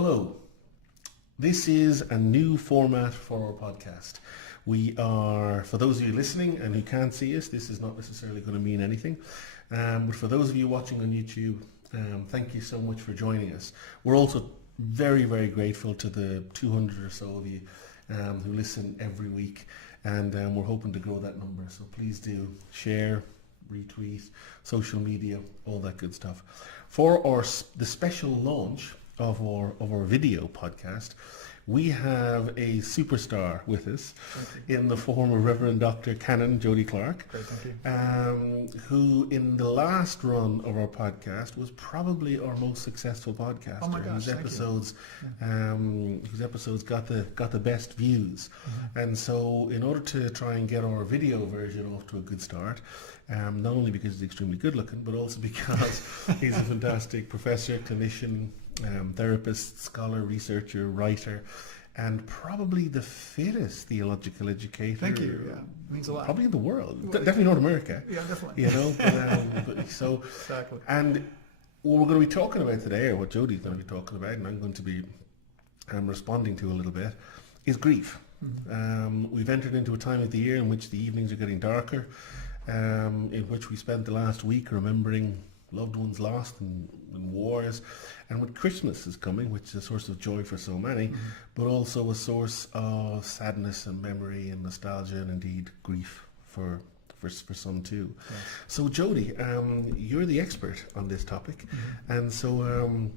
Hello. This is a new format for our podcast. We are, for those of you listening and who can't see us, this is not necessarily going to mean anything. But for those of you watching on YouTube, thank you so much for joining us. We're also very, very grateful to the 200 or so of you who listen every week. And we're hoping to grow that number. So please do share, retweet, social media, all that good stuff. For the special launch of our video podcast, we have a superstar with us in the form of Reverend Dr. Canon Jody Clarke. Great, thank you. Who in the last run of our podcast was probably our most successful podcaster. Oh my gosh, whose episodes got the best views. Mm-hmm. And so in order to try and get our video version off to a good start, not only because he's extremely good looking, but also because he's a fantastic professor, clinician, therapist, scholar, researcher, writer, and probably the fittest theological educator. Thank you. Yeah, it means a lot. Probably in the world. Definitely North America. Yeah, definitely. You know, so exactly. And what we're going to be talking about today, or what Jody's going to be talking about, and I'm going to be responding to a little bit, is grief. Mm-hmm. We've entered into a time of the year in which the evenings are getting darker, in which we spent the last week remembering loved ones lost in wars, and with Christmas is coming, which is a source of joy for so many, but also a source of sadness and memory and nostalgia and indeed grief for some too. Yes. So Jody, you're the expert on this topic, and so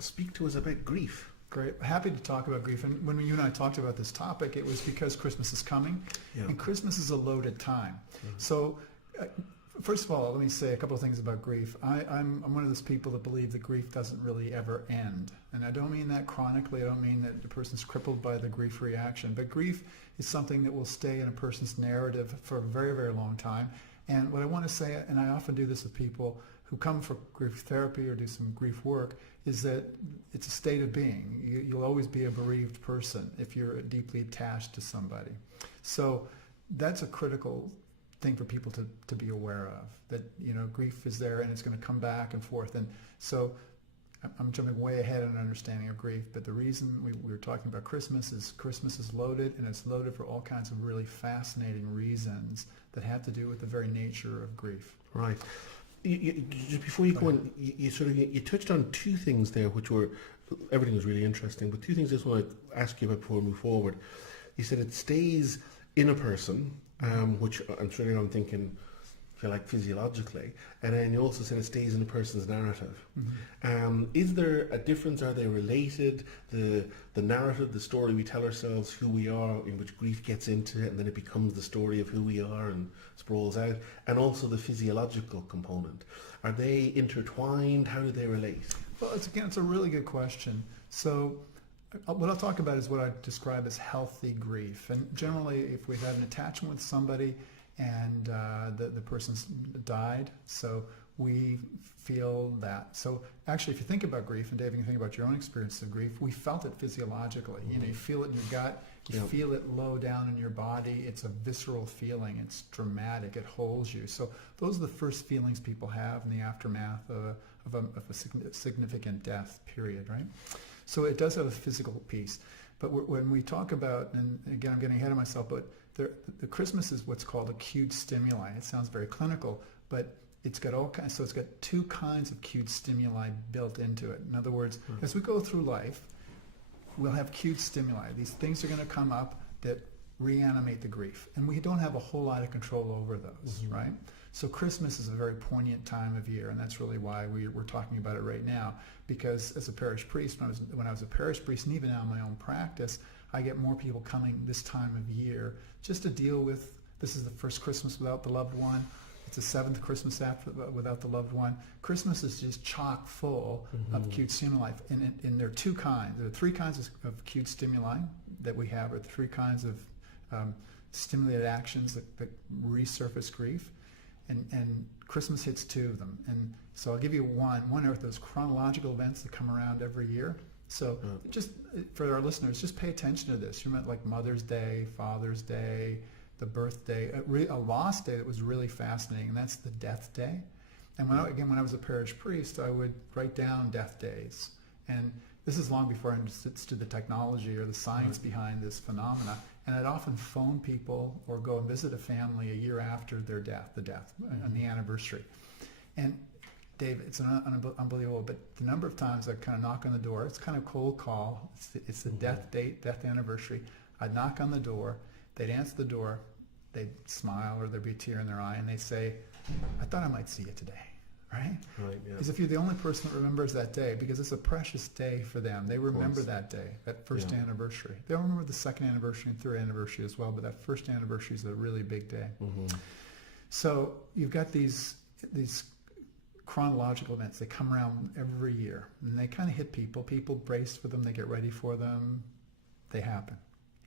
speak to us about grief. Great. Happy to talk about grief. And when you and I talked about this topic, it was because Christmas is coming, and Christmas is a loaded time. So first of all, let me say a couple of things about grief. I'm one of those people that believe that grief doesn't really ever end. And I don't mean that chronically. I don't mean that the person's crippled by the grief reaction. But grief is something that will stay in a person's narrative for a very, very long time. And what I want to say, and I often do this with people who come for grief therapy or do some grief work, is that it's a state of being. You'll always be a bereaved person if you're deeply attached to somebody. So that's a critical thing for people to be aware of, that grief is there and it's going to come back and forth. And so I'm jumping way ahead in understanding of grief, but the reason we were talking about Christmas is loaded, and it's loaded for all kinds of really fascinating reasons that have to do with the very nature of grief. Right. Just before you go on, you touched on two things there, which were, everything was really interesting, but two things I just want to ask you about before we move forward. You said it stays in a person, which I'm sure I'm thinking, if you like, physiologically, and then you also said it stays in a person's narrative. Mm-hmm. Is there a difference? Are they related? The narrative, the story we tell ourselves, who we are, in which grief gets into it, and then it becomes the story of who we are and sprawls out, and also the physiological component. Are they intertwined? How do they relate? Well, it's a really good question. So what I'll talk about is what I describe as healthy grief. And generally, if we've had an attachment with somebody and the person's died, so we feel that. So actually, if you think about grief, and David, you think about your own experience of grief, we felt it physiologically. Mm-hmm. You feel it in your gut, you feel it low down in your body. It's a visceral feeling. It's dramatic. It holds you. So those are the first feelings people have in the aftermath of a significant death, period, right? So it does have a physical piece. But when we talk about, and again, I'm getting ahead of myself, but the Christmas is what's called acute stimuli. It sounds very clinical, but it's got all kinds. So it's got two kinds of acute stimuli built into it. In other words, as we go through life, we'll have acute stimuli. These things are going to come up that reanimate the grief, and we don't have a whole lot of control over those, right? So Christmas is a very poignant time of year, and that's really why we're talking about it right now. Because as a parish priest, when I was a parish priest, and even now in my own practice, I get more people coming this time of year just to deal with, this is the first Christmas without the loved one. It's the seventh Christmas without the loved one. Christmas is just chock full of acute stimuli, and there are two kinds. There are three kinds of acute stimuli that we have, or three kinds of stimulated actions that resurface grief. And Christmas hits two of them. And so I'll give you one. One are those chronological events that come around every year. So just for our listeners, just pay attention to this. You meant like Mother's Day, Father's Day, the birthday, a lost day that was really fascinating, and that's the death day. And when I was a parish priest, I would write down death days. And This is long before I understood the technology or the science behind this phenomena. And I'd often phone people or go and visit a family a year after their death, on the anniversary. And Dave, it's unbelievable, but the number of times I'd kind of knock on the door, it's kind of cold call, it's the death date, death anniversary. I'd knock on the door, they'd answer the door, they'd smile or there'd be a tear in their eye, and they'd say, I thought I might see you today. Right? Right, yeah. Because if you're the only person that remembers that day, because it's a precious day for them, they remember that day, that first anniversary. They don't remember the second anniversary and third anniversary as well, but that first anniversary is a really big day. So you've got these chronological events. They come around every year, and they kind of hit people. People brace for them. They get ready for them. They happen,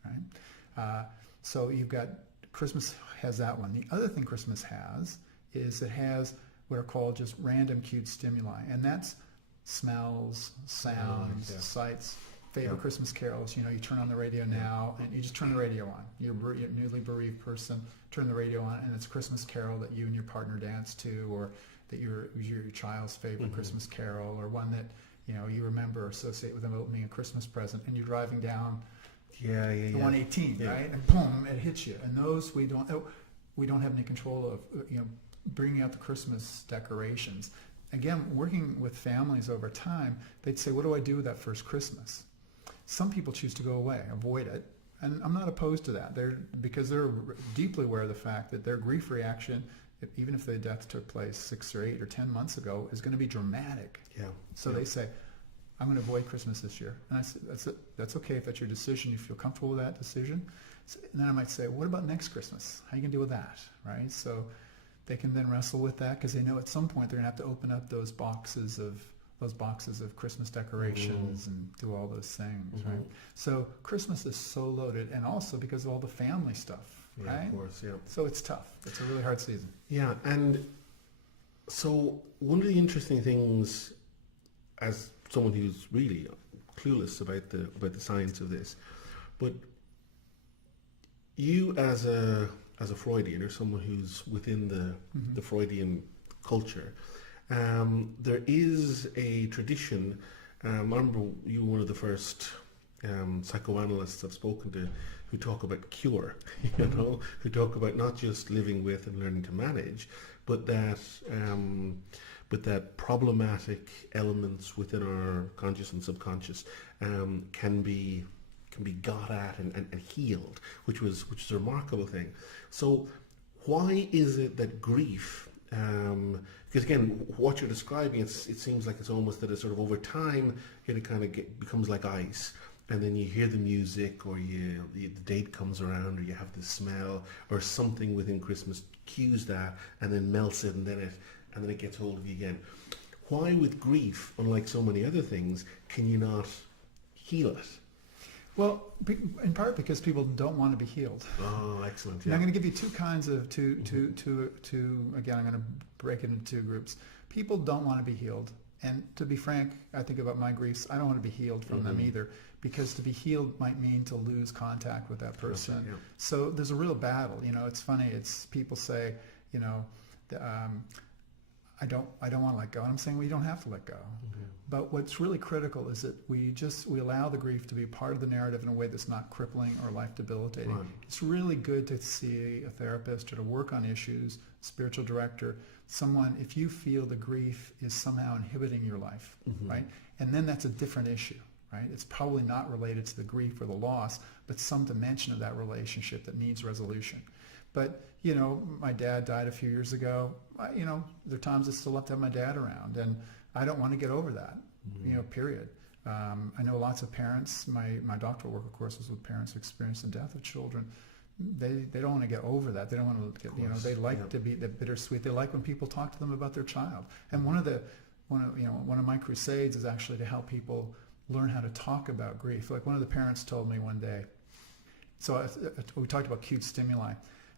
right? So you've got Christmas has that one. The other thing Christmas has is it has what are called just random acute stimuli, and that's smells, sounds, sights, favorite Christmas carols. You know, you turn on the radio now, and you just turn the radio on. You're a newly bereaved person, turn the radio on, and it's a Christmas carol that you and your partner dance to, or that your child's favorite Christmas carol, or one that you remember or associate with them opening a Christmas present, and you're driving down the 118, right, and boom, it hits you. And those we don't have any control of. Bringing out the Christmas decorations. Again, working with families over time, they'd say, what do I do with that first Christmas? Some people choose to go away, avoid it, and I'm not opposed to that. Because they're deeply aware of the fact that their grief reaction, even if the death took place 6 or 8 or 10 months ago, is going to be dramatic. So they say, I'm going to avoid Christmas this year. And I say, that's okay if that's your decision, you feel comfortable with that decision. And then I might say, what about next Christmas? How are you going to deal with that, right? So they can then wrestle with that because they know at some point they're going to have to open up those boxes of Christmas decorations and do all those things, right? So Christmas is so loaded, and also because of all the family stuff, right? Of course, So it's tough. It's a really hard season. Yeah, and so one of the interesting things, as someone who's really clueless about the science of this, but you as a Freudian, or someone who's within the Freudian culture, there is a tradition. I remember you were one of the first psychoanalysts I've spoken to who talk about cure, who talk about not just living with and learning to manage, but that problematic elements within our conscious and subconscious can be got at and healed, which was a remarkable thing. So why is it that grief, because again, what you're describing, it seems like it's almost that it's sort of over time, it kind of becomes like ice, and then you hear the music, or the date comes around, or you have the smell, or something within Christmas cues that, and then melts it, and then it gets hold of you again. Why with grief, unlike so many other things, can you not heal it? Well, in part because people don't want to be healed. Oh, excellent. And I'm going to give you two kinds of, again, I'm going to break it into two groups. People don't want to be healed. And to be frank, I think about my griefs, I don't want to be healed from them either, because to be healed might mean to lose contact with that person. Okay, So there's a real battle. It's funny. People say, I don't want to let go. And I'm saying, well, you don't have to let go. But what's really critical is that we allow the grief to be part of the narrative in a way that's not crippling or life debilitating. Right. It's really good to see a therapist or to work on issues, spiritual director, someone, if you feel the grief is somehow inhibiting your life, right? And then that's a different issue, right? It's probably not related to the grief or the loss, but some dimension of that relationship that needs resolution. But, my dad died a few years ago. There are times I still have to have my dad around, and I don't want to get over that, period. I know lots of parents. My doctoral work, of course, was with parents who experienced the death of children. They don't want to get over that. They don't want to get, they like to be the bittersweet. They like when people talk to them about their child. And one of my crusades is actually to help people learn how to talk about grief. Like one of the parents told me one day. So we talked about acute stimuli.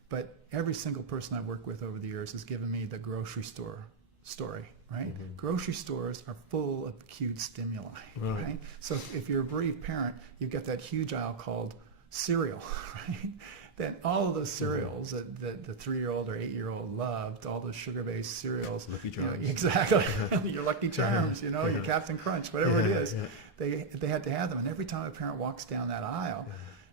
But every single person I've worked with over the years has given me the grocery store story, right? Grocery stores are full of acute stimuli, right? So if you're a bereaved parent, you've got that huge aisle called cereal, right? then all of those cereals that the 3-year-old or 8-year-old loved, all those sugar-based cereals. Lucky Charms. Exactly. Your Lucky Charms, your Captain Crunch, whatever it is. Yeah. They had to have them. And every time a parent walks down that aisle,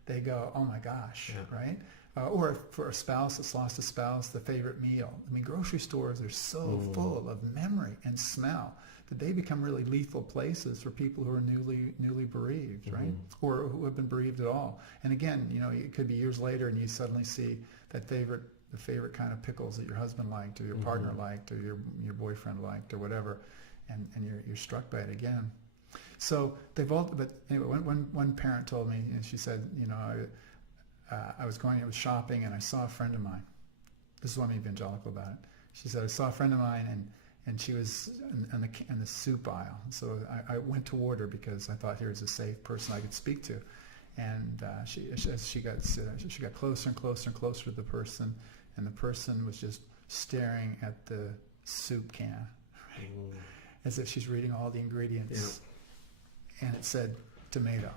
they go, oh my gosh, right? Or for a spouse that's lost a spouse, the favorite meal. I mean, grocery stores are so full of memory and smell that they become really lethal places for people who are newly bereaved, right? Or who have been bereaved at all. And again, it could be years later and you suddenly see that the favorite kind of pickles that your husband liked or your partner liked or your boyfriend liked or whatever, and you're struck by it again. So they've all, but anyway, one parent told me, and she said, I was shopping and I saw a friend of mine. This is why I'm evangelical about it. She said, I saw a friend of mine and she was in the soup aisle. So I went toward her because I thought here's a safe person I could speak to. And she got closer and closer and closer to the person, and the person was just staring at the soup can, right? As if she's reading all the ingredients. Yeah. And it said tomato.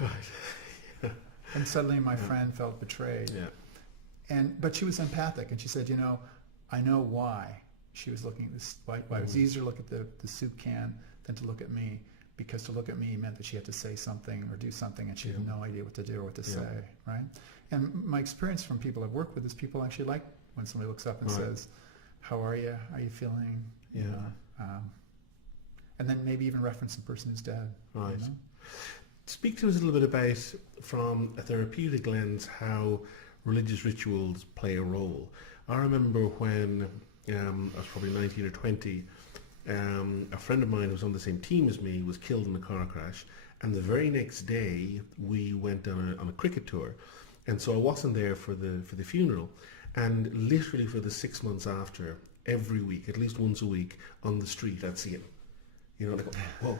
Right. And suddenly my friend felt betrayed. Yeah. But she was empathic, and she said, I know why she was looking at this, why it was easier to look at the soup can than to look at me, because to look at me meant that she had to say something or do something, and she had no idea what to do or what to say, right? And my experience from people I've worked with is people actually like when somebody looks up and says, how are you? How are you feeling? Yeah. And then maybe even reference the person who's dead. Right. Speak to us a little bit about, from a therapeutic lens, how religious rituals play a role. I remember when I was probably 19 or 20, a friend of mine who was on the same team as me was killed in a car crash, and the very next day we went on a cricket tour, and so I wasn't there for the funeral, and literally for the 6 months after, every week, at least once a week, on the street I'd see him. Whoa,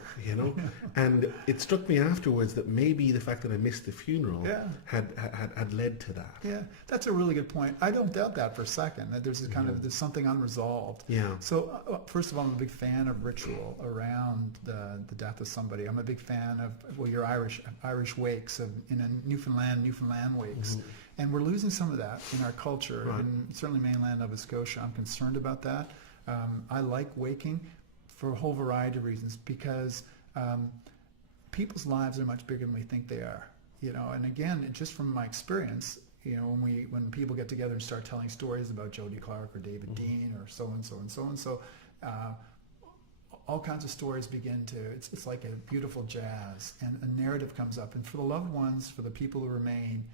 and it struck me afterwards that maybe the fact that I missed the funeral had led to that. Yeah, that's a really good point. I don't doubt that for a second, that there's there's something unresolved. Yeah. So first of all, I'm a big fan of ritual around the death of somebody. I'm a big fan of, your Irish wakes, in Newfoundland wakes. And we're losing some of that in our culture, and certainly mainland Nova Scotia. I'm concerned about that. I like waking for a whole variety of reasons, because people's lives are much bigger than we think they are. And again, just from my experience, when people get together and start telling stories about Jody Clarke or David Dean or so and so and so and so, all kinds of stories begin to, it's like a beautiful jazz, and a narrative comes up. And for the loved ones, for the people who remain,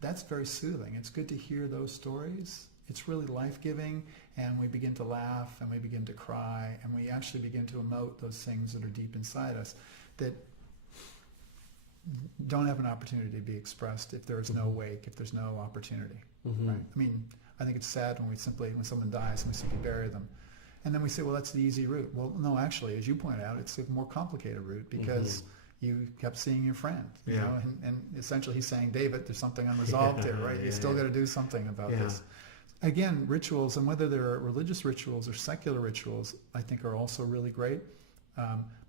that's very soothing. It's good to hear those stories. It's really life-giving, and we begin to laugh, and we begin to cry, and we actually begin to emote those things that are deep inside us that don't have an opportunity to be expressed if there is no wake, if there's no opportunity. Right? I mean, I think it's sad when someone dies and we simply bury them. And then we say, well, that's the easy route. Well, no, actually, as you pointed out, it's a more complicated route, because you kept seeing your friend, and essentially he's saying, David, there's something unresolved here, right? You still got to do something about this. Again, rituals, and whether they're religious rituals or secular rituals, I think are also really great.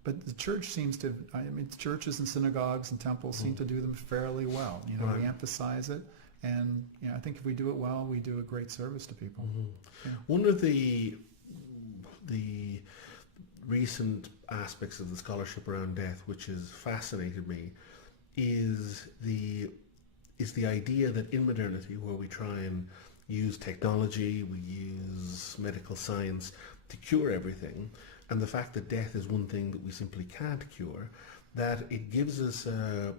But the church seems to, churches and synagogues and temples seem to do them fairly well. We emphasize it. And I think if we do it well, we do a great service to people. Yeah. One of the recent aspects of the scholarship around death, which has fascinated me, is the idea that in modernity, where we try and use technology, we use medical science to cure everything, and the fact that death is one thing that we simply can't cure, that it gives us a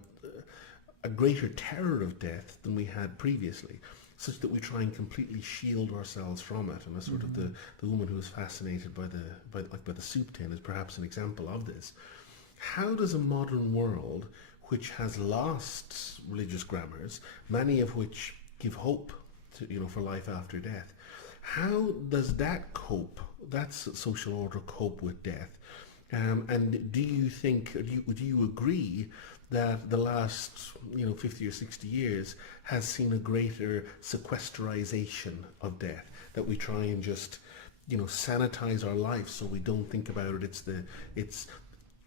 greater terror of death than we had previously, such that we try and completely shield ourselves from it. And a sort of the woman who was fascinated by the soup tin is perhaps an example of this. How does a modern world, which has lost religious grammars, many of which give hope for life after death, how does that social order cope with death? And do you think, do you agree that the last 50 or 60 years has seen a greater sequesterization of death, that we try and just sanitize our life so we don't think about it? It's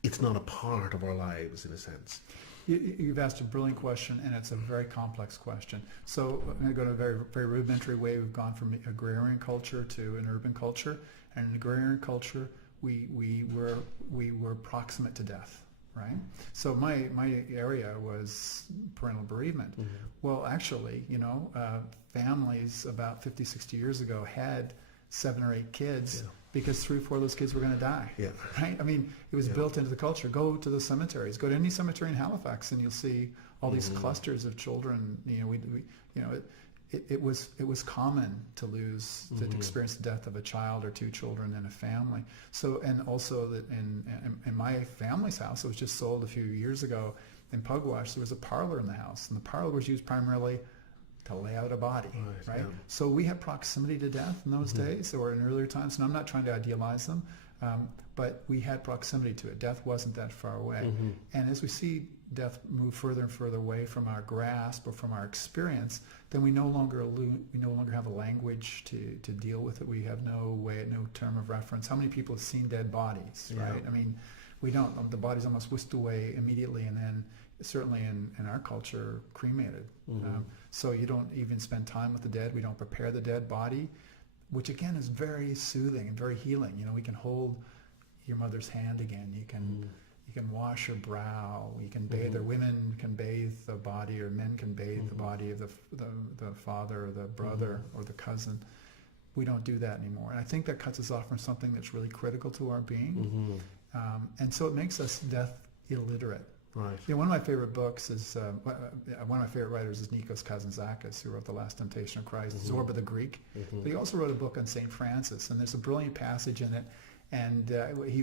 it's not a part of our lives in a sense. You've asked a brilliant question, and it's a very complex question. So I'm going to go to a very, very rudimentary way. We've gone from agrarian culture to an urban culture. And in agrarian culture, we were proximate to death, right? So my area was parental bereavement. Mm-hmm. Well, actually, families about 50, 60 years ago had 7 or 8 kids. Yeah. Because 3 or 4 of those kids were going to die, yeah. right? I mean, it was built into the culture. Go to the cemeteries. Go to any cemetery in Halifax, and you'll see all these clusters of children. It was common to lose, to experience the death of a child or 2 children in a family. So, and also that in my family's house, it was just sold a few years ago in Pugwash. There was a parlor in the house, and the parlor was used primarily to lay out a body, right? Yeah. So we had proximity to death in those days, or in earlier times, and I'm not trying to idealize them, but we had proximity to it. Death wasn't that far away. And as we see death move further and further away from our grasp or from our experience, then we no longer have a language to deal with it. We have no term of reference. How many people have seen dead bodies, right? I mean, we don't. The body's almost whisked away immediately, and then certainly in our culture, cremated. So you don't even spend time with the dead. We don't prepare the dead body, which again is very soothing and very healing. We can hold your mother's hand again. You can wash her brow. You can bathe her. Women can bathe the body, or men can bathe the body of the father or the brother or the cousin. We don't do that anymore, and I think that cuts us off from something that's really critical to our being. And so it makes us death illiterate. Right. One of my favorite books is, one of my favorite writers is Nikos Kazantzakis, who wrote The Last Temptation of Christ, Zorba the Greek. But he also wrote a book on St. Francis, and there's a brilliant passage in it, and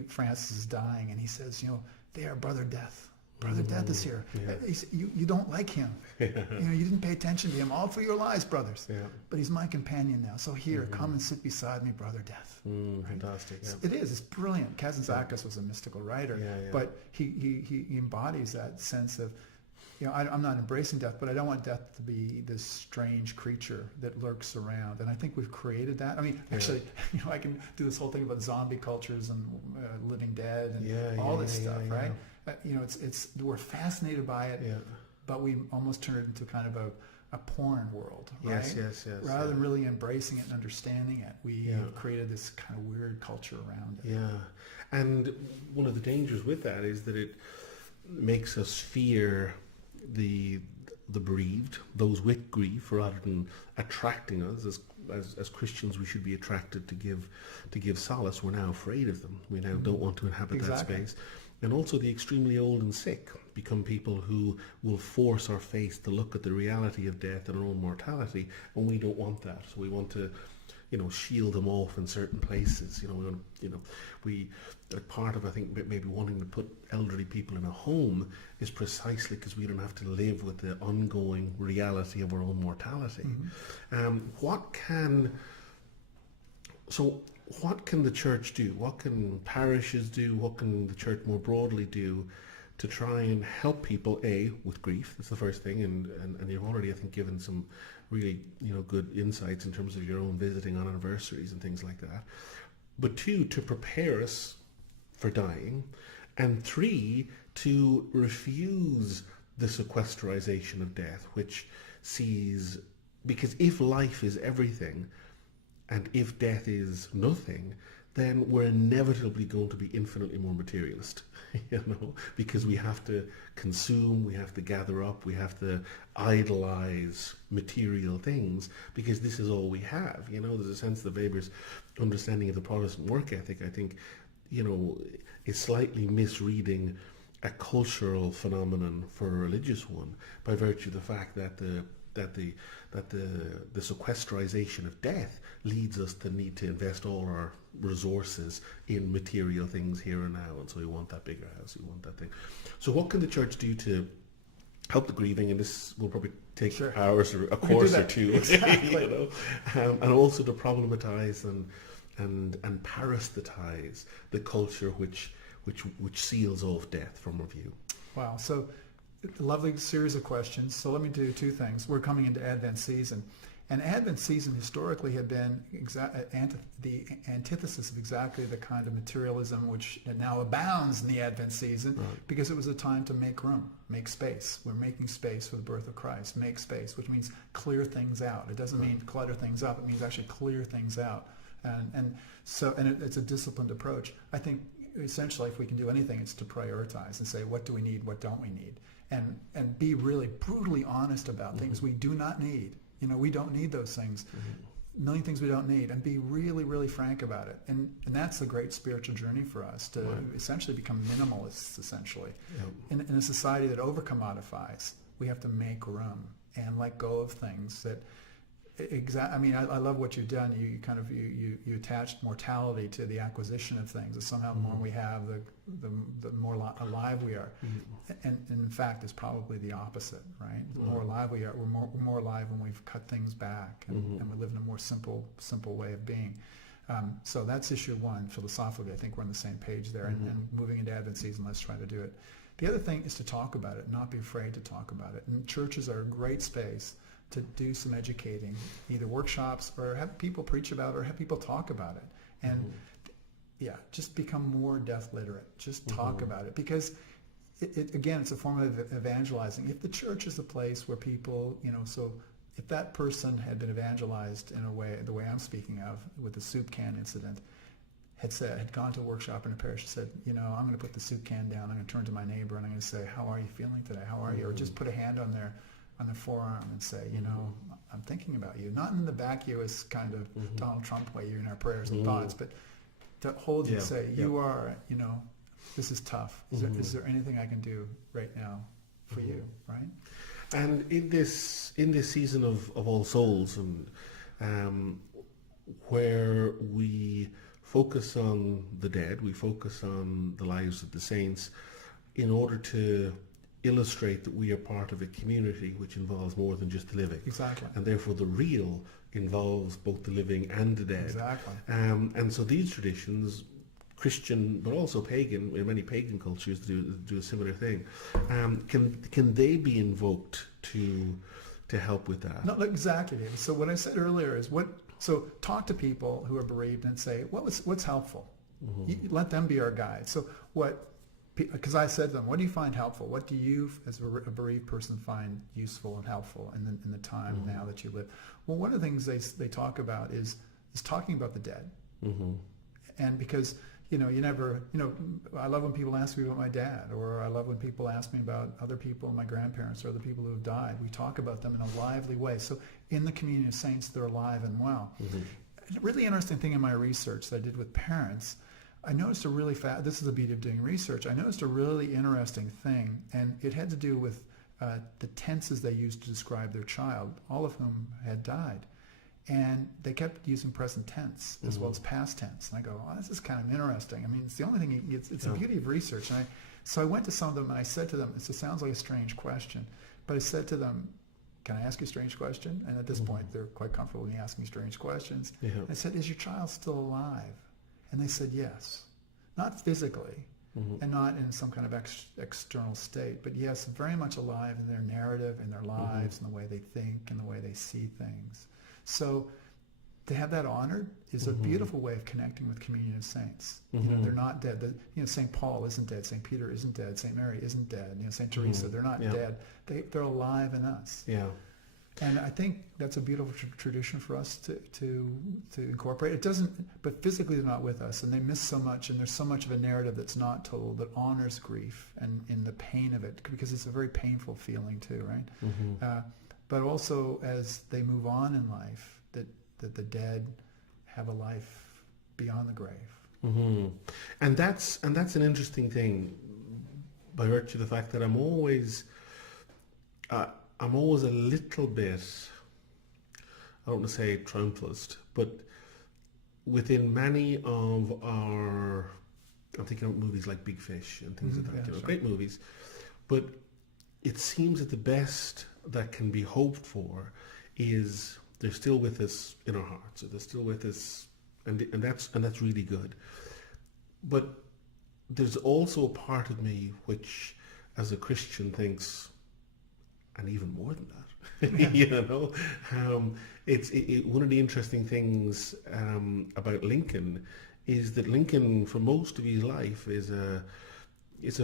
Francis is dying, and he says, they are brother death. Brother Death is here. Yeah. You don't like him. You didn't pay attention to him all through your lives, brothers. Yeah. But he's my companion now. So here, come and sit beside me, Brother Death. Right? Fantastic. Yeah. It is. It's brilliant. Kazantzakis was a mystical writer, but he embodies that sense of, I'm not embracing death, but I don't want death to be this strange creature that lurks around. And I think we've created that. I mean, actually, I can do this whole thing about zombie cultures and living dead and all this stuff, right? We're fascinated by it, but we almost turn it into kind of a porn world, right? Yes. Rather than really embracing it and understanding it, we have created this kind of weird culture around it. Yeah, and one of the dangers with that is that it makes us fear the bereaved, those with grief, rather than attracting us as Christians. We should be attracted to give solace. We're now afraid of them. We now don't want to inhabit that space. And also the extremely old and sick become people who will force our faith to look at the reality of death and our own mortality, and we don't want that. So we want to, shield them off in certain places. Part of, I think, maybe wanting to put elderly people in a home is precisely because we don't have to live with the ongoing reality of our own mortality. What can the church do? What can parishes do? What can the church more broadly do to try and help people, A, with grief? That's the first thing, and you've already, I think, given some really good insights in terms of your own visiting on anniversaries and things like that. But 2, to prepare us for dying, and 3, to refuse the sequesterization of death, which sees, because if life is everything and if death is nothing, then we're inevitably going to be infinitely more materialist, because we have to consume, we have to gather up, we have to idolize material things, because this is all we have. There's a sense that Weber's understanding of the Protestant work ethic, I think, is slightly misreading a cultural phenomenon for a religious one by virtue of the fact that the sequesterization of death leads us to need to invest all our resources in material things here and now, and so we want that bigger house, we want that thing. So what can the church do to help the grieving? And this will probably take hours or a course or two, exactly. And also to problematize and parasitize the culture which seals off death from our view. Wow. So a lovely series of questions. So let me do 2 things. We're coming into Advent season, And Advent season historically had been the antithesis of exactly the kind of materialism which now abounds in the Advent season, because it was a time to make room, make space. We're making space for the birth of Christ. Make space, which means clear things out. It doesn't mean clutter things up. It means actually clear things out. And it's a disciplined approach. I think essentially if we can do anything, it's to prioritize and say, what do we need? What don't we need? And be really brutally honest about things we do not need. We don't need those things. A million things we don't need, and be really, really frank about it. And that's a great spiritual journey for us to essentially become minimalists, essentially. Yep. In a society that over-commodifies, we have to make room and let go of things that I love what you've done. You attached mortality to the acquisition of things. That somehow the more we have, the more alive we are. And in fact, it's probably the opposite, right? The more alive we are, we're more alive when we've cut things back and we live in a more simple way of being. So that's issue one. Philosophically, I think we're on the same page there. And moving into Advent season, let's try to do it. The other thing is to talk about it, not be afraid to talk about it. And churches are a great space to do some educating, either workshops or have people preach about it or have people talk about it. And just become more death literate. Just talk about it, because again, it's a form of evangelizing. If the church is a place where people, so if that person had been evangelized in a way, the way I'm speaking of with the soup can incident, had gone to a workshop in a parish and said, I'm going to put the soup can down, I'm going to turn to my neighbor and I'm going to say, how are you feeling today? How are you? Or just put a hand on their forearm and say, I'm thinking about you. Not in the vacuous kind of Donald Trump way, you're in our prayers and thoughts, but to hold you and say, you are, this is tough. Is there anything I can do right now for you, right? And in this season of All Souls, and where we focus on the dead, we focus on the lives of the saints, in order to illustrate that we are part of a community which involves more than just the living. Exactly. And therefore the real involves both the living and the dead. Exactly. And so these traditions, Christian but also pagan, in many pagan cultures do a similar thing. Can they be invoked to help with that? No, exactly, David. So what I said earlier is so talk to people who are bereaved and say, what's helpful? Let them be our guide. So because I said to them, what do you find helpful? What do you, as a bereaved person, find useful and helpful in the time now that you live? Well, one of the things they talk about is talking about the dead. And because, you never, I love when people ask me about my dad, or I love when people ask me about other people, my grandparents, or other people who have died. We talk about them in a lively way. So in the community of saints, they're alive and well. A really interesting thing in my research that I did with parents, I noticed this is the beauty of doing research, I noticed a really interesting thing, and it had to do with the tenses they used to describe their child, all of whom had died. And they kept using present tense as well as past tense. And I go, this is kind of interesting. I mean, it's the only thing, it's the beauty of research. And so I went to some of them and I said to them, it sounds like a strange question, but I said to them, can I ask you a strange question? And at this point, they're quite comfortable with me asking strange questions. I said, is your child still alive? And they said yes. Not physically and not in some kind of external state, but yes, very much alive in their narrative, in their lives, and the way they think and the way they see things. So to have that honored is a beautiful way of connecting with communion of saints. They're not dead. St. Paul isn't dead. St. Peter isn't dead. St. Mary isn't dead. St. Teresa, they're not dead. They're alive in us. Yeah. And I think that's a beautiful tradition for us to incorporate. It doesn't, but physically they're not with us, and they miss so much, and there's so much of a narrative that's not told that honors grief and in the pain of it, because it's a very painful feeling too, right? But also as they move on in life, that the dead have a life beyond the grave. And that's an interesting thing, by virtue of the fact that I'm always a little bit, I don't want to say triumphalist, but within many of our, I'm thinking of movies like Big Fish and things like that, great movies, but it seems that the best that can be hoped for is they're still with us in our hearts, or they're still with us, and that's really good. But there's also a part of me which, as a Christian, thinks, and even more than you know. One of the interesting things about Lincoln is that Lincoln, for most of his life, is a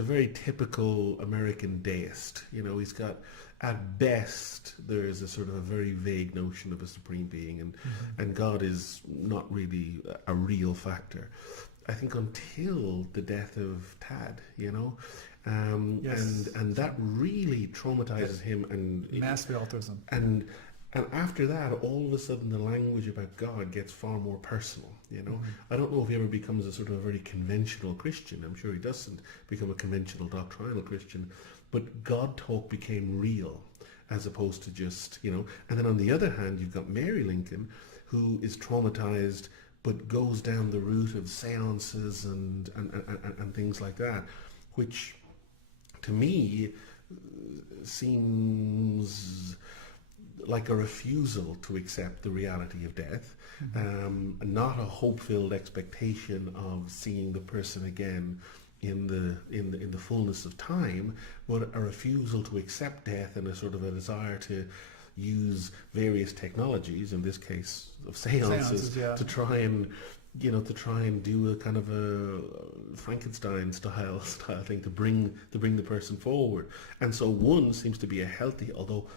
very typical American deist. You know, he's got, at best, there is a sort of a very vague notion of a supreme being, and God is not really a real factor. I think until the death of Tad, you know, Yes. and that really traumatizes him, and Massive altruism. and after that, all of a sudden, the language about God gets far more personal. You know, I don't know if he ever becomes a sort of a very conventional Christian. I'm sure he doesn't become a conventional doctrinal Christian, but God talk became real, as opposed to just, you know. And then on the other hand, you've got Mary Lincoln, who is traumatized, but goes down the route of seances and things like that, which to me seems like a refusal to accept the reality of death, not a hope-filled expectation of seeing the person again in the fullness of time, but a refusal to accept death and a sort of a desire to use various technologies, in this case of seances, Yeah. to try and do a kind of a Frankenstein style thing to bring the person forward. And so one seems to be a healthy, although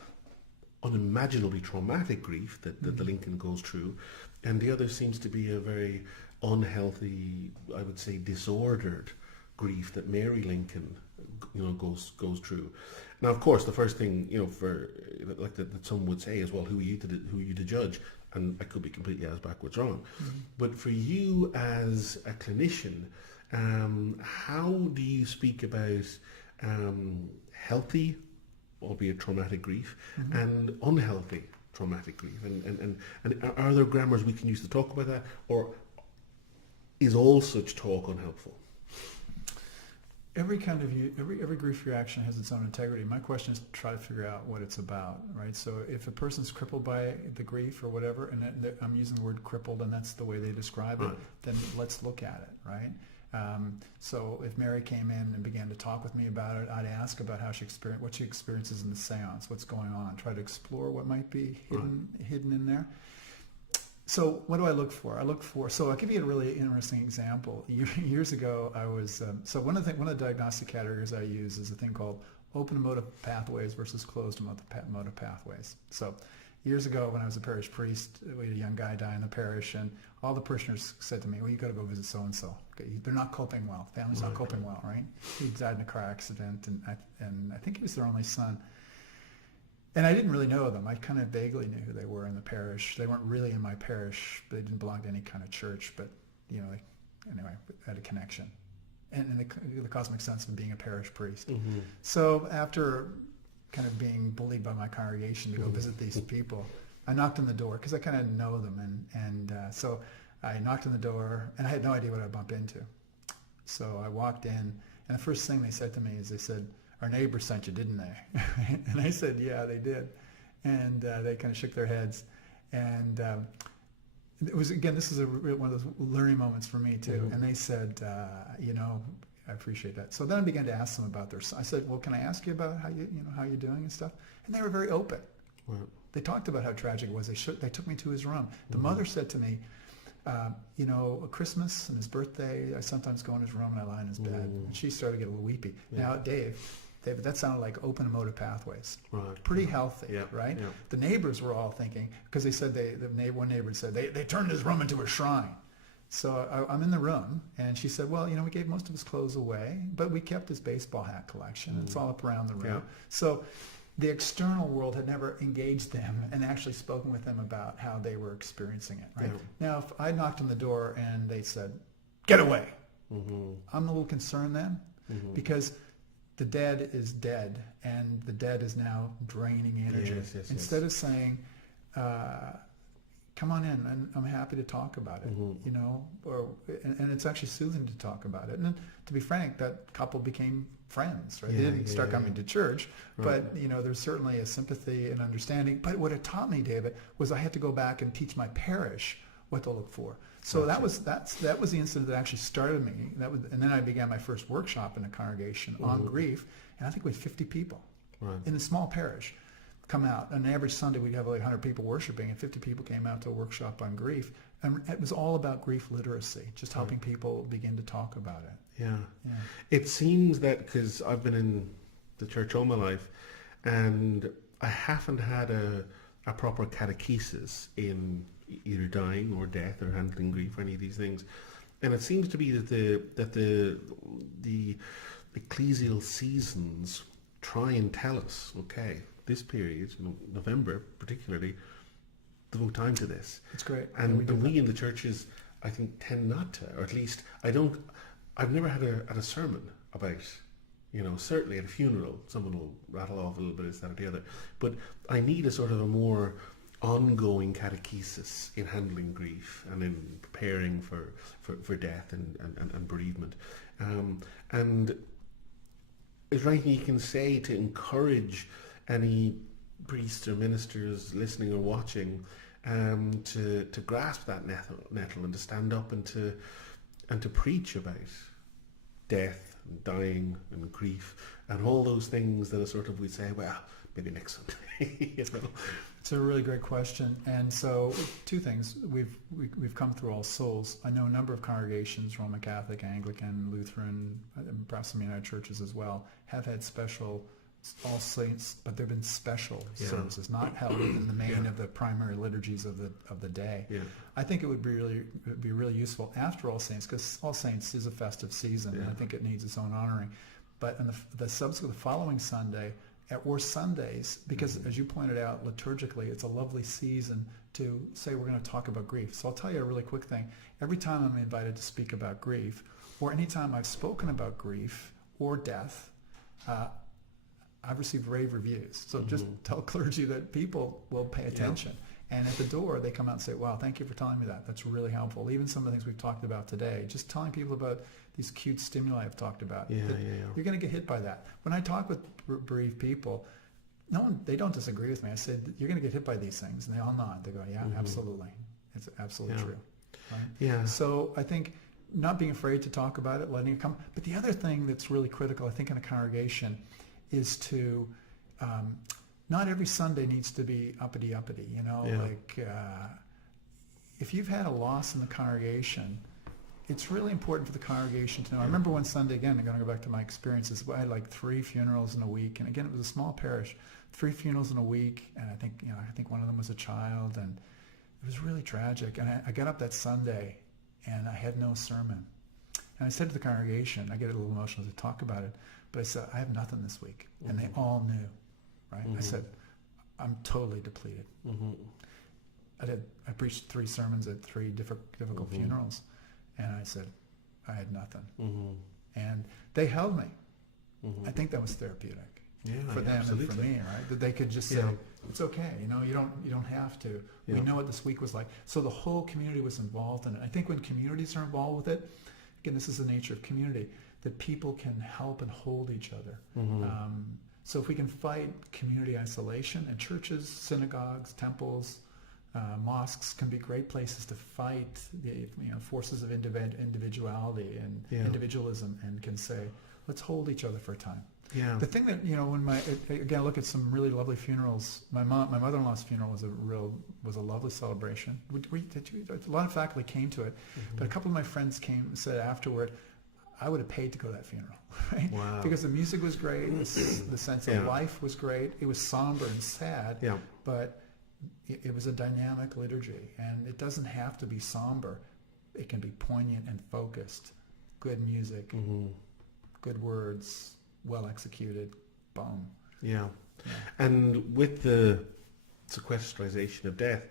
unimaginably traumatic grief that the Lincoln goes through, and the other seems to be a very unhealthy, I would say, disordered grief that Mary Lincoln, you know, goes through. Now, of course, the first thing, you know, for like that some would say is, well, who are you to judge? And I could be completely ass backwards wrong. But for you as a clinician, how do you speak about healthy, albeit traumatic grief, and unhealthy traumatic grief? And are there grammars we can use to talk about that, or is all such talk unhelpful? Every grief reaction has its own integrity. My question is to try to figure out what it's about, right? So if a person's crippled by the grief or whatever, and I'm using the word crippled, and that's the way they describe it, then let's look at it, right? So if Mary came in and began to talk with me about it, I'd ask about what she experiences in the seance, what's going on, try to explore what might be hidden in there. So what do I look for? So I'll give you a really interesting example. Years ago, I was, so one of the diagnostic categories I use is a thing called open emotive pathways versus closed emotive pathways. So years ago, when I was a parish priest, we had a young guy die in the parish, and all the parishioners said to me, well, you got to go visit so-and-so. Okay, they're not coping well. Family's not coping well, right? He died in a car accident, and I think he was their only son. And I didn't really know them. I kind of vaguely knew who they were in the parish. They weren't really in my parish. They didn't belong to any kind of church, but, you know, anyway, had a connection. And the cosmic sense of being a parish priest. So after kind of being bullied by my congregation to go visit these people, I knocked on the door because I kind of know them. So I knocked on the door, and I had no idea what I'd bump into. So I walked in, and the first thing they said to me is they said, our neighbors sent you, didn't they? And I said, yeah, they did. And they kind of shook their heads. And it was, again, this is one of those learning moments for me too. And they said, you know, I appreciate that. So then I began to ask them about I said, well, can I ask you about how you're doing and stuff? And they were very open. Right. They talked about how tragic it was. They took me to his room. The mother said to me, you know, Christmas and his birthday, I sometimes go in his room and I lie in his bed. And she started to get a little weepy. Now, David, that sounded like open emotive pathways. Right. Pretty healthy, right? Yeah. The neighbors were all thinking, because they said one neighbor said they turned his room into a shrine. So I'm in the room, and she said, well, you know, we gave most of his clothes away, but we kept his baseball hat collection. It's all up around the room. Yeah. So the external world had never engaged them and actually spoken with them about how they were experiencing it, right? Yeah. Now, if I knocked on the door and they said, get away, I'm a little concerned then, because the dead is dead, and the dead is now draining energy. Yes. Instead of saying, come on in, and I'm happy to talk about it, you know, and it's actually soothing to talk about it. And then, to be frank, that couple became friends, right? They didn't start coming to church, but, you know, there's certainly a sympathy and understanding. But what it taught me, David, was I had to go back and teach my parish what to look for. So that was the incident that actually started me. And then I began my first workshop in a congregation on grief, and I think we had 50 people in a small parish. come out. On an average Sunday, we'd have like 100 people worshiping, and 50 people came out to a workshop on grief. And it was all about grief literacy, just helping people begin to talk about it. Yeah. It seems that, because I've been in the church all my life, and I haven't had a proper catechesis in either dying or death or handling grief or any of these things. And it seems to be that the ecclesial seasons try and tell us, okay, this period, November particularly, devote time to this. It's great. And we in the churches, I think, tend not to, or at least I've never had a sermon about, certainly at a funeral, someone will rattle off a little bit of this, that, or the other. But I need a sort of a more ongoing catechesis in handling grief and in preparing for death and bereavement. And is there anything you can say to encourage any priests or ministers listening or watching to grasp that nettle and to stand up and to preach about death and dying and grief and all those things that are sort of, we say, well, maybe next Sunday. It's a really great question. And so two things. We've come through All Souls. I know a number of congregations, Roman Catholic, Anglican, Lutheran, and perhaps some United churches as well, have had special All Saints, but there have been special services, not held in the main of the primary liturgies of the day. Yeah. I think it would be really useful after All Saints, because All Saints is a festive season, and I think it needs its own honoring. But on the following Sunday, or Sundays, because as you pointed out, liturgically, it's a lovely season to say we're going to talk about grief. So I'll tell you a really quick thing. Every time I'm invited to speak about grief, or anytime I've spoken about grief or death, I've received rave reviews. So just tell clergy that people will pay attention. Yeah. And at the door, they come out and say, wow, thank you for telling me that. That's really helpful. Even some of the things we've talked about today, just telling people about these acute stimuli I've talked about. You're going to get hit by that. When I talk with bereaved people, they don't disagree with me. I said, you're going to get hit by these things. And they all nod. They go, yeah, absolutely. It's absolutely true. Right? Yeah. So I think not being afraid to talk about it, letting it come. But the other thing that's really critical, I think, in a congregation is to, not every Sunday needs to be uppity, if you've had a loss in the congregation, it's really important for the congregation to know. I remember one Sunday, again, I'm going to go back to my experiences, I had like 3 funerals in a week, and again, it was a small parish, 3 funerals in a week, and I think one of them was a child, and it was really tragic. And I got up that Sunday, and I had no sermon. And I said to the congregation, I get a little emotional to talk about it, but I said, I have nothing this week. And they all knew, right? I said, I'm totally depleted. I preached 3 sermons at 3 difficult funerals. And I said, I had nothing. And they held me. I think that was therapeutic for them and for me, right? That they could just say, it's okay. You don't have to. We know what this week was like. So the whole community was involved in it. I think when communities are involved with it, again, this is the nature of community, that people can help and hold each other. So if we can fight community isolation, and churches, synagogues, temples, mosques can be great places to fight the forces of individuality and individualism, and can say, let's hold each other for a time. Yeah. The thing that when I look at some really lovely funerals. My mother-in-law's funeral was a lovely celebration. A lot of faculty came to it, but a couple of my friends came and said afterward, I would have paid to go to that funeral, right? Wow. Because the music was great, the sense of life was great. It was somber and sad, but it was a dynamic liturgy, and it doesn't have to be somber. It can be poignant and focused. Good music, good words, well executed. Boom. Yeah. And with the sequestration of death,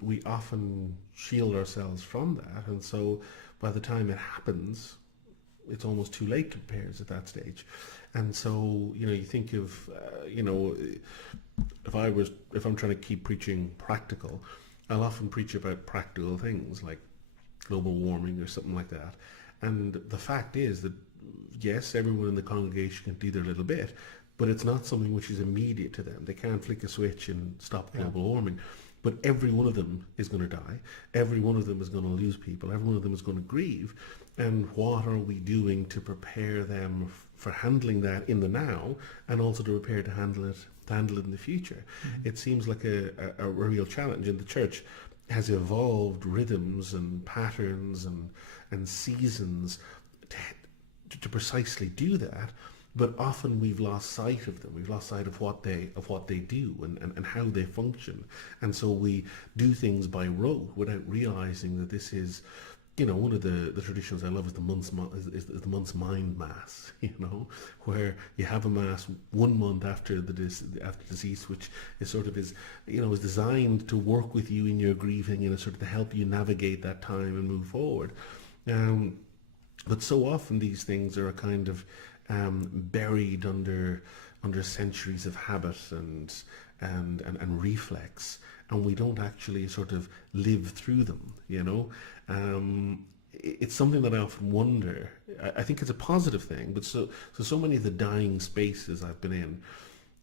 we often shield ourselves from that, and so by the time it happens, it's almost too late to prepare at that stage. And so you think of if I'm trying to keep preaching practical, I'll often preach about practical things like global warming or something like that. And the fact is that yes, everyone in the congregation can do their little bit, but it's not something which is immediate to them. They can't flick a switch and stop global warming. But every one of them is going to die. Every one of them is going to lose people. Every one of them is going to grieve. and what are we doing to prepare them for handling that in the now, and also to prepare to handle it in the future. It seems like a real challenge, and the church has evolved rhythms and patterns and seasons to precisely do that, but often we've lost sight of them. We've lost sight of what they do and how they function, and so we do things by rote without realizing that this is, one of the traditions I love is the month's mind mass, where you have a mass 1 month after decease, which is designed to work with you in your grieving, sort of to help you navigate that time and move forward. But so often these things are a kind of buried under centuries of habit and reflex, and we don't actually sort of live through them. It's something that I often wonder. I think it's a positive thing, but so many of the dying spaces I've been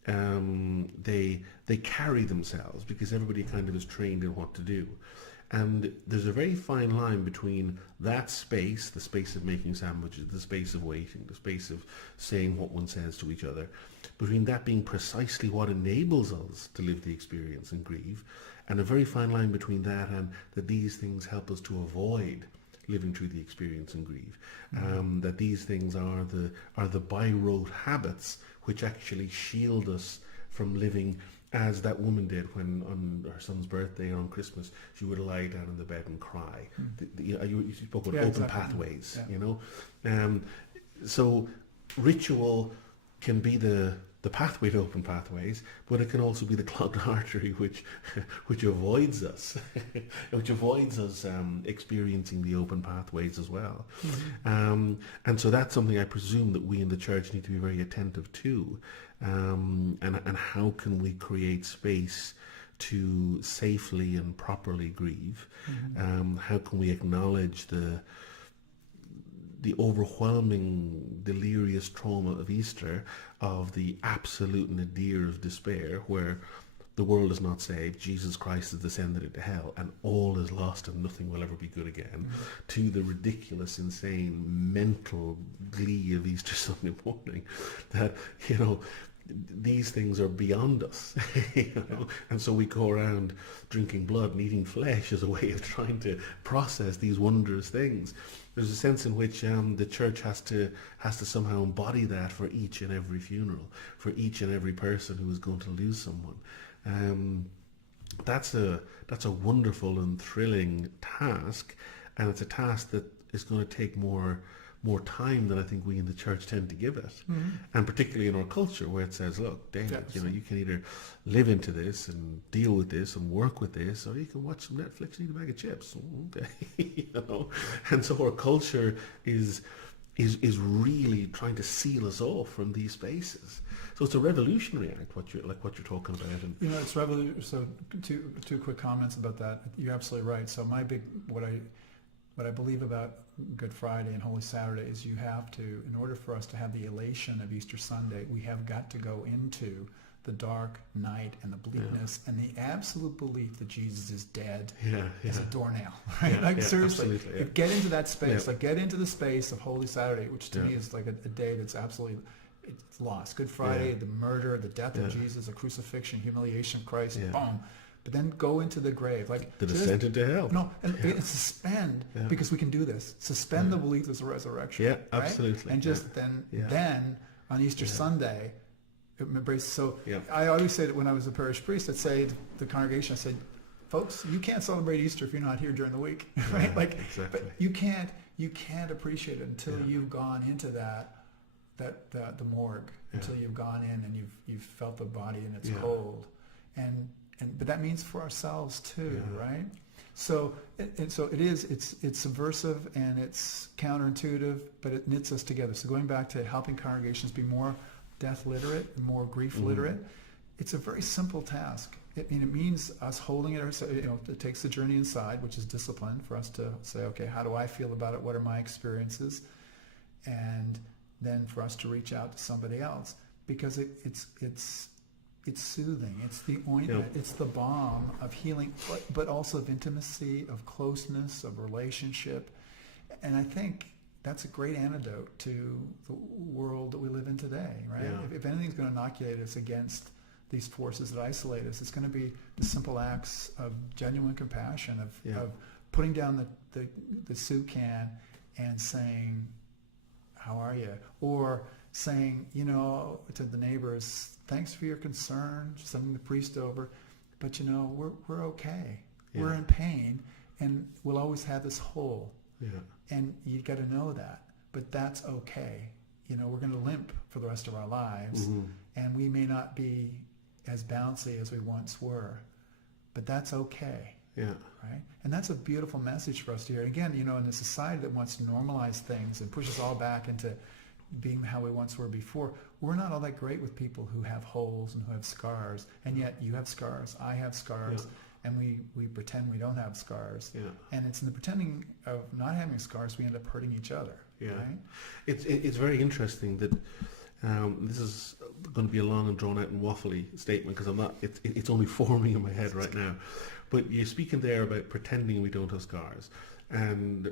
in, they carry themselves because everybody kind of is trained in what to do. And there's a very fine line between that space, the space of making sandwiches, the space of waiting, the space of saying what one says to each other, between that being precisely what enables us to live the experience and grieve, and a very fine line between that and that these things help us to avoid living through the experience and grieve. That these things are the by rote habits which actually shield us from living as that woman did when on her son's birthday or on Christmas she would lie down in the bed and cry. You spoke about open pathways, so ritual can be the pathway to open pathways, but it can also be the clogged artery which avoids us experiencing the open pathways as well. And so that's something I presume that we in the church need to be very attentive to. And how can we create space to safely and properly grieve? How can we acknowledge the overwhelming, delirious trauma of Easter, of the absolute nadir of despair, where the world is not saved, Jesus Christ has descended into hell, and all is lost and nothing will ever be good again, to the ridiculous, insane, mental glee of Easter Sunday morning, that, these things are beyond us, and so we go around drinking blood and eating flesh as a way of trying to process these wondrous things. There's a sense in which the church has to somehow embody that for each and every funeral, for each and every person who is going to lose someone. That's a wonderful and thrilling task, and it's a task that is going to take more time than I think we in the church tend to give it, and particularly in our culture where it says, look, David, you can either live into this and deal with this and work with this, or you can watch some Netflix and eat a bag of chips. Okay. And so our culture is really trying to seal us off from these spaces. So it's a revolutionary act, what you're talking about. And it's revolutionary. So two quick comments about that. You're absolutely right. So what I believe about Good Friday and Holy Saturday is you have to, in order for us to have the elation of Easter Sunday, we have got to go into the dark night and the bleakness and the absolute belief that Jesus is dead as a doornail, right? Seriously, get into that space, get into the space of Holy Saturday, which to me is like a day that's absolutely, it's lost. Good Friday, the murder, the death of Jesus, the crucifixion, humiliation of Christ, boom. But then go into the grave, like the descent into hell. No, and suspend, because we can do this. Suspend the belief there's a resurrection. Yeah, right? Absolutely. And just then on Easter Sunday, embrace. So I always say that when I was a parish priest, I'd say to the congregation, I said, folks, you can't celebrate Easter if you're not here during the week, right? But you can't appreciate it until you've gone into the morgue, until you've gone in and you've felt the body in its cold, but that means for ourselves too, right? So it's subversive and it's counterintuitive, but it knits us together. So going back to helping congregations be more death literate and more grief literate, it's a very simple task. It means us holding it ourselves. It takes the journey inside, which is discipline, for us to say, okay, how do I feel about it? What are my experiences? And then for us to reach out to somebody else, because it's soothing. It's the ointment. It's the balm of healing, but also of intimacy, of closeness, of relationship. And I think that's a great antidote to the world that we live in today, right? Yeah. If anything's going to inoculate us against these forces that isolate us, it's going to be the simple acts of genuine compassion, of putting down the soup can and saying, how are you? Or saying, to the neighbors, thanks for your concern, sending the priest over, but we're okay. Yeah. We're in pain, and we'll always have this hole. Yeah. And you got to know that, but that's okay. We're going to limp for the rest of our lives, and we may not be as bouncy as we once were, but that's okay. Yeah. Right? And that's a beautiful message for us to hear. Again, in a society that wants to normalize things and push us all back into being how we once were before, we're not all that great with people who have holes and who have scars. And yet you have scars, I have scars, and we pretend we don't have scars. Yeah. And it's in the pretending of not having scars we end up hurting each other. Yeah. Right? It's very interesting that this is going to be a long and drawn out and waffly statement because it's only forming in my head right now. But you're speaking there about pretending we don't have scars. And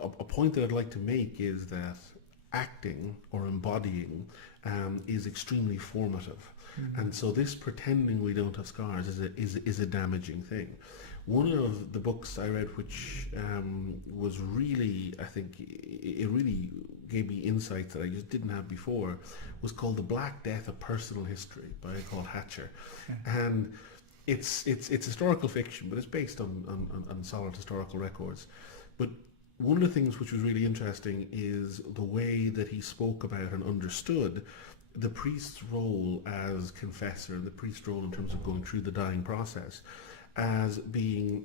a point that I'd like to make is that acting or embodying is extremely formative. Mm-hmm. And so this pretending we don't have scars is a damaging thing. One of the books I read which was really, I think, it really gave me insights that I just didn't have before, was called The Black Death of Personal History by Paul Hatcher. Okay. And it's historical fiction, but it's based on solid historical records. But one of the things which was really interesting is the way that he spoke about and understood the priest's role as confessor, the priest's role in terms of going through the dying process, as being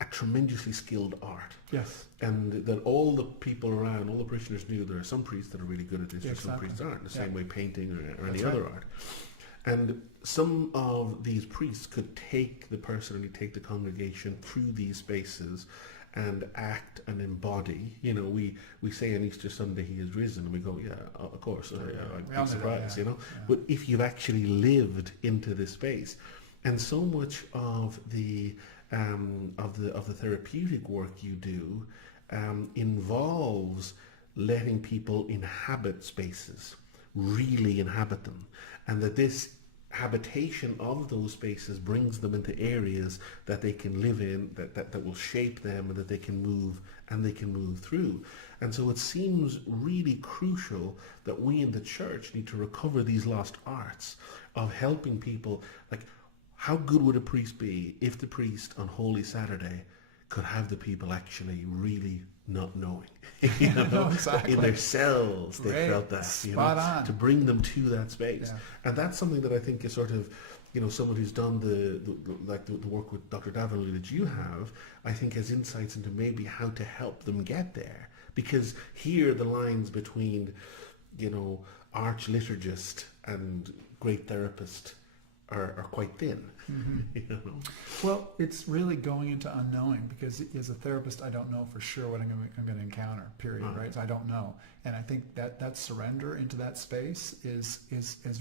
a tremendously skilled art. Yes. And that all the people around, all the parishioners knew there are some priests that are really good at this, exactly. Some priests aren't, the same way painting or any right. other art. And some of these priests could take the the congregation through these spaces and act and embody. We say on Easter Sunday he is risen, and we go, yeah, of course, I'd be surprised, Yeah. But if you've actually lived into this space, and so much of the therapeutic work you do involves letting people inhabit spaces, really inhabit them, and that this habitation of those spaces brings them into areas that they can live in, that will shape them, and that they can move through. And so it seems really crucial that we in the church need to recover these lost arts of helping people. Like, how good would a priest be if the priest on Holy Saturday could have the people actually really not knowing, exactly. in their cells they felt that, Spot on. to bring them to that space. Yeah. And that's something that I think is sort of, someone who's done the work with Dr. Davenley that you have, I think has insights into maybe how to help them get there. Because here the lines between, arch liturgist and great therapist are quite thin. Mm-hmm. Well, it's really going into unknowing, because as a therapist, I don't know for sure what I'm going to encounter. Period. Right? So I don't know, and I think that surrender into that space is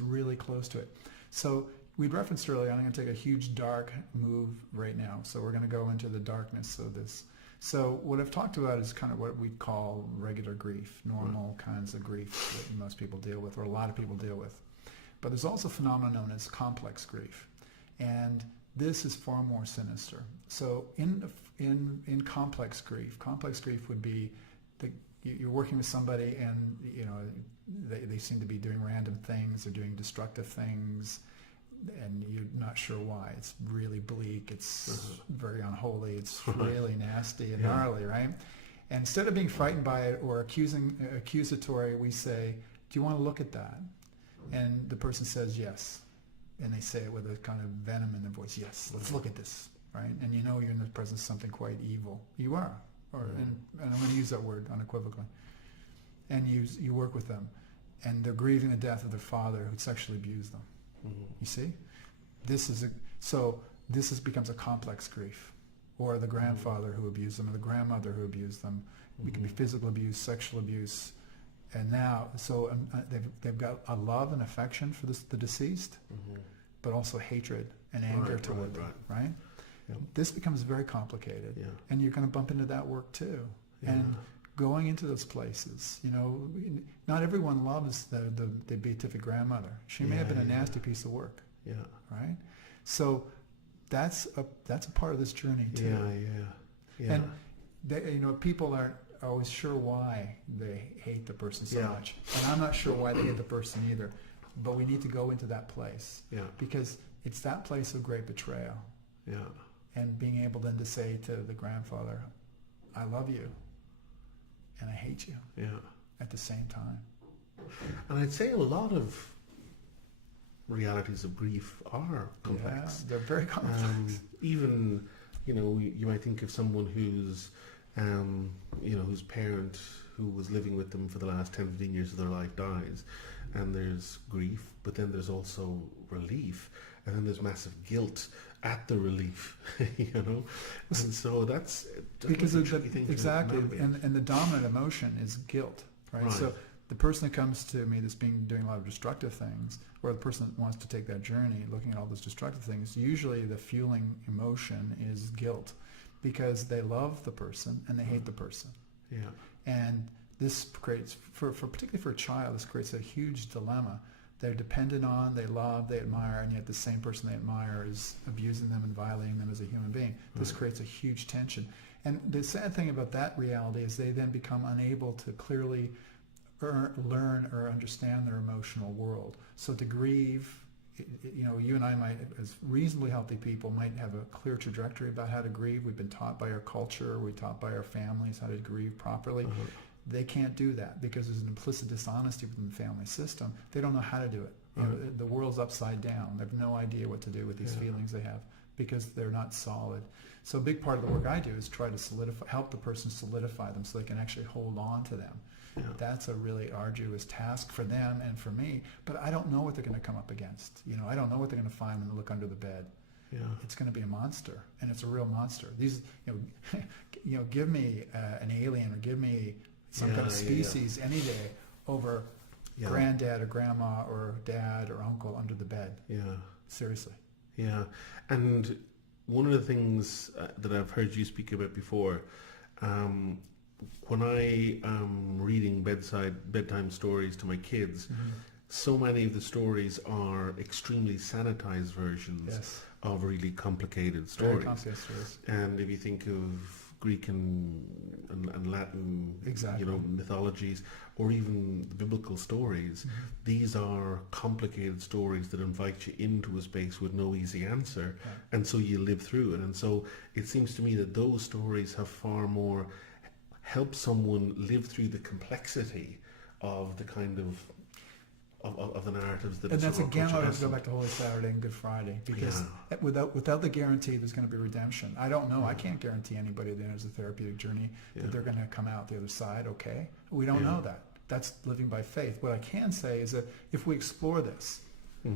really close to it. So we'd referenced earlier, I'm going to take a huge dark move right now. So we're going to go into the darkness of this. So what I've talked about is kind of what we call regular grief, normal kinds of grief that most people deal with, or a lot of people deal with. But there's also a phenomenon known as complex grief. And this is far more sinister. So in complex grief would be you're working with somebody and they seem to be doing random things or doing destructive things, and you're not sure why. It's really bleak. It's very unholy. It's really nasty and gnarly, right? And instead of being frightened by it or accusatory, we say, "Do you want to look at that?" And the person says yes. And they say it with a kind of venom in their voice. Yes, let's look at this, right? And you're in the presence of something quite evil. You are. And I'm going to use that word unequivocally. And you work with them. And they're grieving the death of their father who sexually abused them. Mm-hmm. You see? This becomes a complex grief. Or the grandfather who abused them, or the grandmother who abused them. It can be physical abuse, sexual abuse. And now, they've got a love and affection for the deceased, but also hatred and anger toward them, right? Yeah. This becomes very complicated, and you're going to bump into that work too. Yeah. And going into those places. Not everyone loves the beatific grandmother. She may have been a nasty piece of work. Yeah. Right. So that's a part of this journey too. Yeah. And people aren't always sure why they hate the person so much, and I'm not sure why they hate the person either. But we need to go into that place. Yeah. Because it's that place of great betrayal. Yeah. And being able then to say to the grandfather, I love you and I hate you. Yeah. At the same time. And I'd say a lot of realities of grief are complex. Yeah, they're very complex. Even, you might think of someone whose parent who was living with them for the last 10, 15 years of their life dies, and there's grief, but then there's also relief, and then there's massive guilt at the relief, and so that's because exactly, and the dominant emotion is guilt, right? So the person that comes to me that's doing a lot of destructive things, or the person that wants to take that journey, looking at all those destructive things, usually the fueling emotion is guilt, because they love the person and they hate the person. Yeah. And this creates, particularly for a child, this creates a huge dilemma. They're dependent on, they love, they admire, and yet the same person they admire is abusing them and violating them as a human being. This creates a huge tension. And the sad thing about that reality is they then become unable to clearly learn or understand their emotional world. So to grieve, you and I might, as reasonably healthy people, might have a clear trajectory about how to grieve. We've been taught by our culture, we're taught by our families how to grieve properly. They can't do that because there's an implicit dishonesty within the family system. They don't know how to do it. The world's upside down. They have no idea what to do with these feelings they have because they're not solid. So a big part of the work I do is try to help the person solidify them so they can actually hold on to them. Yeah. That's a really arduous task for them and for me, but I don't know what they're going to come up against. I don't know what they're going to find when they look under the bed. Yeah. It's going to be a monster, and it's a real monster. These, give me an alien or give me some kind of species any day over granddad or grandma or dad or uncle under the bed. Yeah. Seriously. Yeah. And one of the things that I've heard you speak about before, when I am reading bedtime stories to my kids, so many of the stories are extremely sanitized versions of really complicated stories. Very complicated stories. And if you think of Greek and Latin, mythologies, or even the biblical stories, these are complicated stories that invite you into a space with no easy answer, and so you live through it. And so it seems to me that those stories have far more help someone live through the complexity of the kind of the narratives that. And that's again why I go back to Holy Saturday and Good Friday, because without the guarantee there's going to be redemption. I don't know. I can't guarantee anybody at the end of the therapeutic journey that they're going to come out the other side okay. We don't know that. That's living by faith. What I can say is that if we explore this,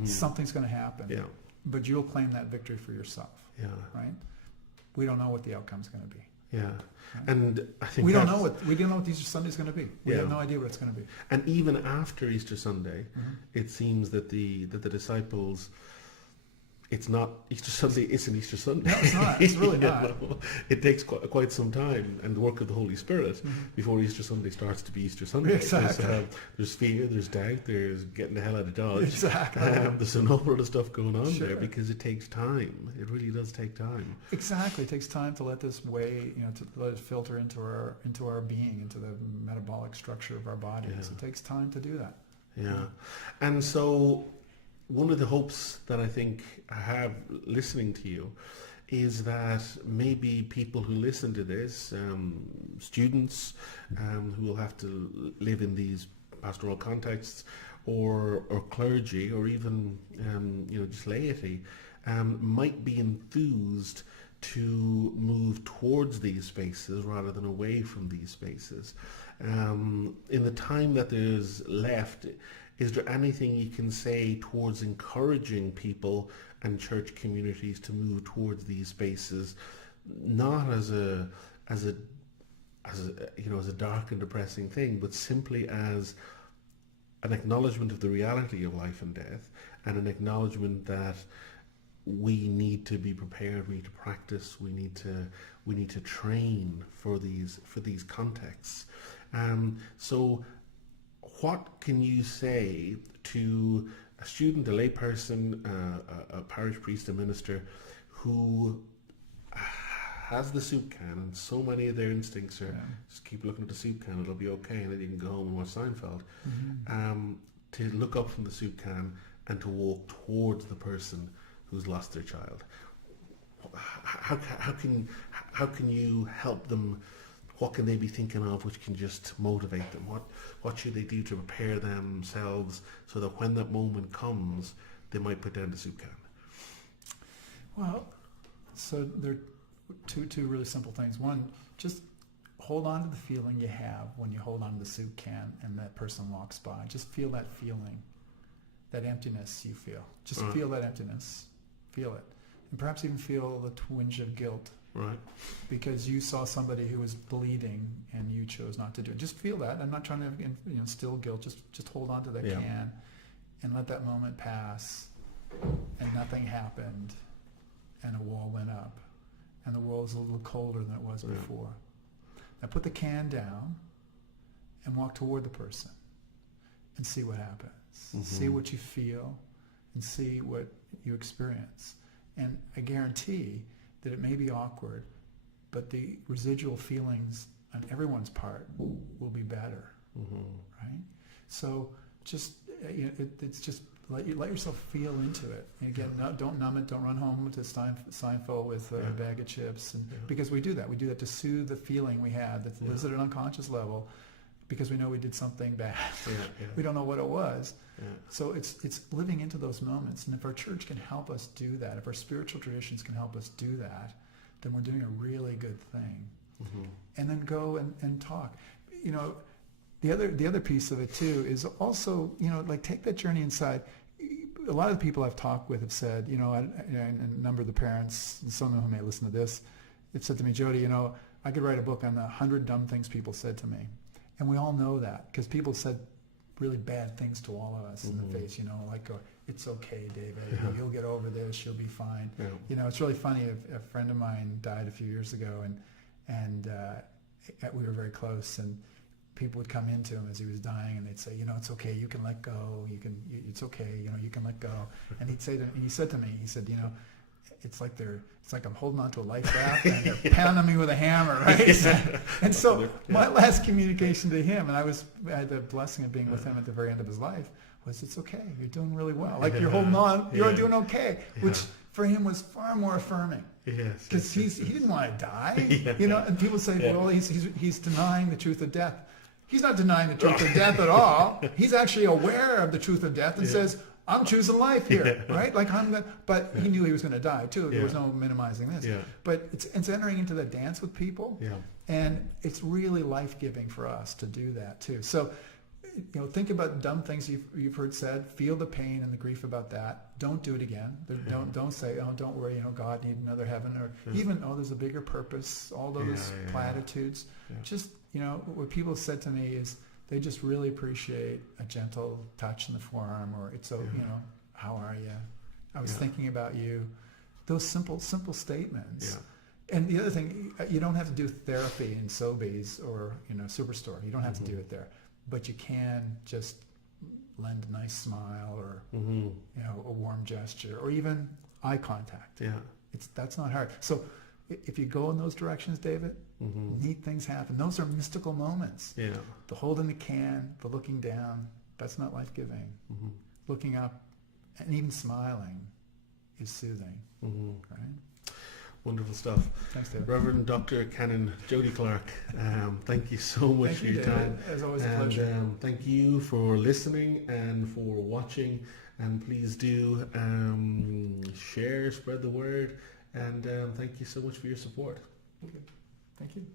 something's going to happen. Yeah. But you'll claim that victory for yourself. Yeah. Right? We don't know what the outcome's going to be. Yeah. Right? And I think we don't know what Easter Sunday is going to be. We have no idea what it's going to be. And even after Easter Sunday, it seems that the disciples, it's not Easter Sunday isn't Easter Sunday. No, it's not. It's really not. It takes quite some time and the work of the Holy Spirit before Easter Sunday starts to be Easter Sunday. Exactly. There's fear, there's doubt, there's getting the hell out of Dodge. Exactly. There's an awful lot of stuff going on there because it takes time. It really does take time. Exactly. It takes time to let this to let it filter into our being, into the metabolic structure of our bodies. Yeah. It takes time to do that. Yeah. And so one of the hopes that I think I have listening to you is that maybe people who listen to this, students who will have to live in these pastoral contexts, or clergy, or even just laity, might be enthused to move towards these spaces rather than away from these spaces. In the time that there's left, is there anything you can say towards encouraging people and church communities to move towards these spaces, not as a dark and depressing thing, but simply as an acknowledgement of the reality of life and death, and an acknowledgement that we need to be prepared. We need to practice. We need to train for these contexts. So, what can you say to a student, a layperson, a parish priest, a minister who has the soup can, and so many of their instincts are just keep looking at the soup can, it'll be okay, and then you can go home and watch Seinfeld. To look up from the soup can and to walk towards the person who's lost their child. How can you help them? What can they be thinking of which can just motivate them? What should they do to prepare themselves so that when that moment comes, they might put down the soup can? Well, so there are two really simple things. One, just hold on to the feeling you have when you hold on to the soup can and that person walks by. Just feel that feeling, that emptiness you feel. Just feel that emptiness. Feel it. And perhaps even feel the twinge of guilt. Right. Because you saw somebody who was bleeding and you chose not to do it. Just feel that. I'm not trying to instill guilt. Just hold on to that can and let that moment pass. And nothing happened. And a wall went up. And the world is a little colder than it was before. Now put the can down and walk toward the person and see what happens. See what you feel and see what you experience. And I guarantee that it may be awkward, but the residual feelings on everyone's part will be better, right? So just it's just let yourself feel into it. And again, don't numb it. Don't run home to Seinfeld with a bag of chips, because we do that. We do that to soothe the feeling we had that lives at an unconscious level, because we know we did something bad. We don't know what it was. So it's living into those moments. And if our church can help us do that, if our spiritual traditions can help us do that, then we're doing a really good thing. And then go and talk. The other piece of it too is also, like take that journey inside. A lot of the people I've talked with have said, and a number of the parents, and some of them may listen to this, have said to me, Jody, I could write a book on the 100 dumb things people said to me. And we all know that because people said really bad things to all of us in the face, like, it's okay, David, you'll get over this, you'll be fine. It's really funny. A friend of mine died a few years ago, and we were very close, and people would come into him as he was dying, and they'd say, it's okay, you can let go, it's okay, you can let go. And he said to me, it's like I'm holding on to a life raft and they're pounding me with a hammer, right? And so my last communication to him, and I had the blessing of being with him at the very end of his life, was, it's okay, you're doing really well. Like, you're holding on, you're doing okay, which for him was far more affirming. Because he didn't want to die, and people say, well, he's denying the truth of death. He's not denying the truth of death at all. He's actually aware of the truth of death and says, I'm choosing life here, right? Like but he knew he was going to die too. There was no minimizing this. But it's entering into the dance with people, and it's really life-giving for us to do that too. So, think about dumb things you've heard said. Feel the pain and the grief about that. Don't do it again. Don't say, oh, don't worry, God need another heaven, or even, there's a bigger purpose. All those platitudes. Just what people said to me is, they just really appreciate a gentle touch in the forearm, or how are you? I was thinking about you. Those simple statements. And the other thing, you don't have to do therapy in Sobeys or Superstore. You don't have to do it there, but you can just lend a nice smile, or a warm gesture, or even eye contact. That's not hard. So if you go in those directions, David, neat things happen. Those are mystical moments. The holding the can, the looking down, that's not life-giving. Looking up and even smiling is soothing. Right? Wonderful stuff. Thanks, David. Reverend Dr. Canon Jody Clarke, thank you so much for your time. As always, a pleasure. Thank you for listening and for watching. And please do share, spread the word. And thank you so much for your support. Okay. Thank you.